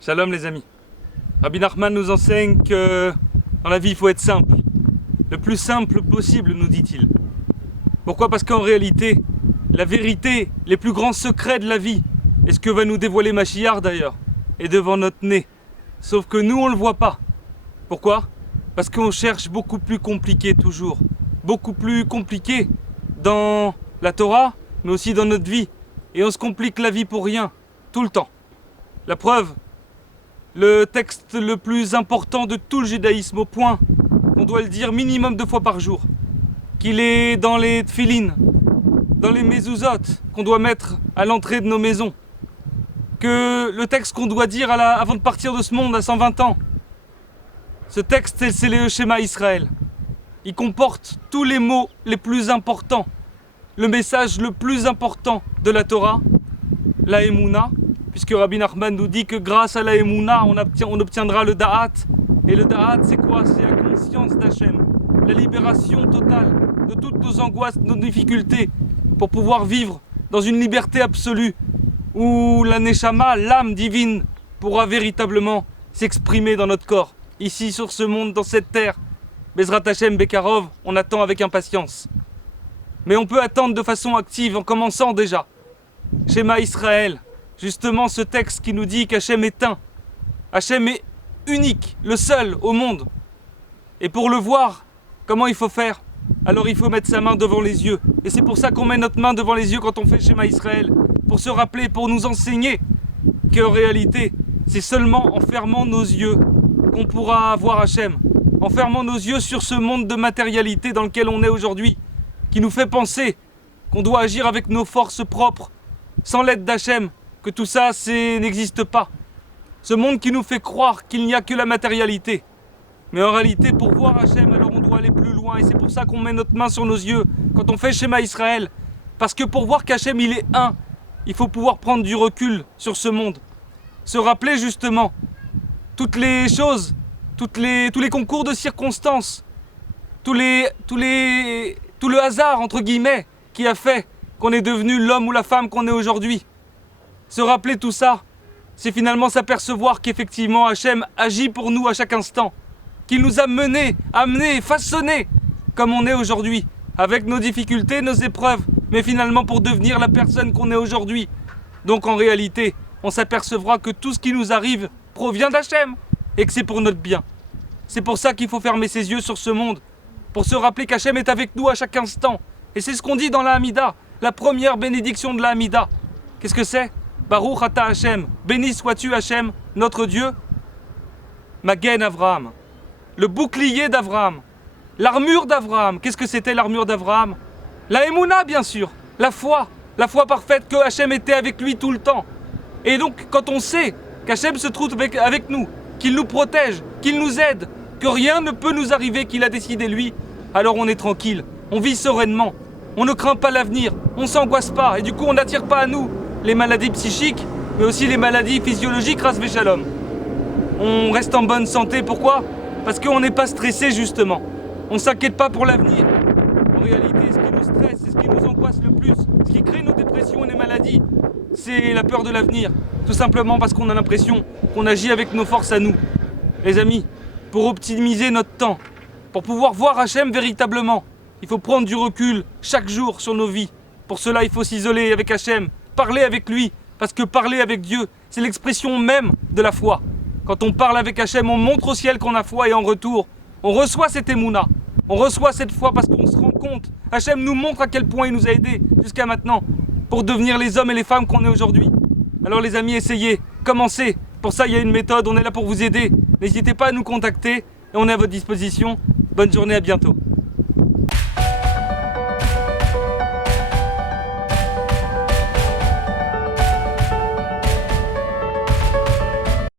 Shalom les amis. Rabbi Nachman nous enseigne que dans la vie il faut être simple. Le plus simple possible, nous dit-il. Pourquoi? Parce qu'en réalité, la vérité, les plus grands secrets de la vie, et ce que va nous dévoiler Mashiach d'ailleurs, est devant notre nez. Sauf que nous on le voit pas. Pourquoi? Parce qu'on cherche beaucoup plus compliqué toujours. Beaucoup plus compliqué dans la Torah, mais aussi dans notre vie. Et on se complique la vie pour rien, tout le temps. La preuve, le texte le plus important de tout le judaïsme, au point qu'on doit le dire minimum 2 fois par jour, qu'il est dans les tfilines, dans les mezuzot qu'on doit mettre à l'entrée de nos maisons, que le texte qu'on doit dire avant de partir de ce monde à 120 ans, ce texte c'est le Shema Israël. Il comporte tous les mots les plus importants, le message le plus important de la Torah, la Emouna, puisque Rabbi Nachman nous dit que grâce à la Emouna, on obtiendra le Da'at. Et le Da'at, c'est quoi? C'est la conscience d'Hachem, la libération totale de toutes nos angoisses, de nos difficultés, pour pouvoir vivre dans une liberté absolue, où la Neshama, l'âme divine, pourra véritablement s'exprimer dans notre corps, ici sur ce monde, dans cette terre. Bezrat Hashem Bekarov, on attend avec impatience. Mais on peut attendre de façon active, en commençant déjà. Shema Israël, justement ce texte qui nous dit qu'Hachem est un. Hachem est unique, le seul au monde. Et pour le voir, comment il faut faire? Alors il faut mettre sa main devant les yeux. Et c'est pour ça qu'on met notre main devant les yeux quand on fait Shema Israël. Pour se rappeler, pour nous enseigner qu'en réalité, c'est seulement en fermant nos yeux qu'on pourra voir Hachem. En fermant nos yeux sur ce monde de matérialité dans lequel on est aujourd'hui, qui nous fait penser qu'on doit agir avec nos forces propres, sans l'aide d'Hachem, que tout ça n'existe pas. Ce monde qui nous fait croire qu'il n'y a que la matérialité. Mais en réalité, pour voir Hachem, alors on doit aller plus loin. Et c'est pour ça qu'on met notre main sur nos yeux quand on fait Shema Israël. Parce que pour voir qu'Hachem il est un, il faut pouvoir prendre du recul sur ce monde. Se rappeler justement toutes les choses, tous les concours de circonstances, tout le hasard entre guillemets qui a fait qu'on est devenu l'homme ou la femme qu'on est aujourd'hui. Se rappeler tout ça, c'est finalement s'apercevoir qu'effectivement Hachem agit pour nous à chaque instant, qu'il nous a menés, amenés, façonnés comme on est aujourd'hui, avec nos difficultés, nos épreuves, mais finalement pour devenir la personne qu'on est aujourd'hui. Donc en réalité, on s'apercevra que tout ce qui nous arrive provient d'Hachem et que c'est pour notre bien. C'est pour ça qu'il faut fermer ses yeux sur ce monde, pour se rappeler qu'Hachem est avec nous à chaque instant. Et c'est ce qu'on dit dans la Hamida, la première bénédiction de la Hamida. Qu'est-ce que c'est? Baruch ata Hachem, béni sois-tu Hachem, notre Dieu. Magen Avraham, le bouclier d'Avraham, l'armure d'Avraham. Qu'est-ce que c'était l'armure d'Avraham? La Emouna bien sûr, la foi parfaite que Hachem était avec lui tout le temps. Et donc quand on sait qu'Hachem se trouve avec nous, qu'il nous protège, qu'il nous aide, que rien ne peut nous arriver qu'il a décidé lui, alors on est tranquille, on vit sereinement, on ne craint pas l'avenir, on s'angoisse pas, et du coup on n'attire pas à nous les maladies psychiques, mais aussi les maladies physiologiques, ras v'shalom. On reste en bonne santé, pourquoi? Parce qu'on n'est pas stressé justement, on ne s'inquiète pas pour l'avenir. En réalité, ce qui nous stresse, c'est ce qui nous angoisse le plus, ce qui crée nos dépressions et nos maladies, c'est la peur de l'avenir, tout simplement parce qu'on a l'impression qu'on agit avec nos forces à nous. Les amis, pour optimiser notre temps, pour pouvoir voir Hachem véritablement, il faut prendre du recul chaque jour sur nos vies. Pour cela, il faut s'isoler avec Hachem, parler avec lui, parce que parler avec Dieu, c'est l'expression même de la foi. Quand on parle avec Hachem, on montre au ciel qu'on a foi et en retour, on reçoit cette émouna, on reçoit cette foi parce qu'on se rend compte. Hachem nous montre à quel point il nous a aidés jusqu'à maintenant pour devenir les hommes et les femmes qu'on est aujourd'hui. Alors les amis, essayez, commencez. Pour ça, il y a une méthode, on est là pour vous aider. N'hésitez pas à nous contacter et on est à votre disposition. Bonne journée, à bientôt.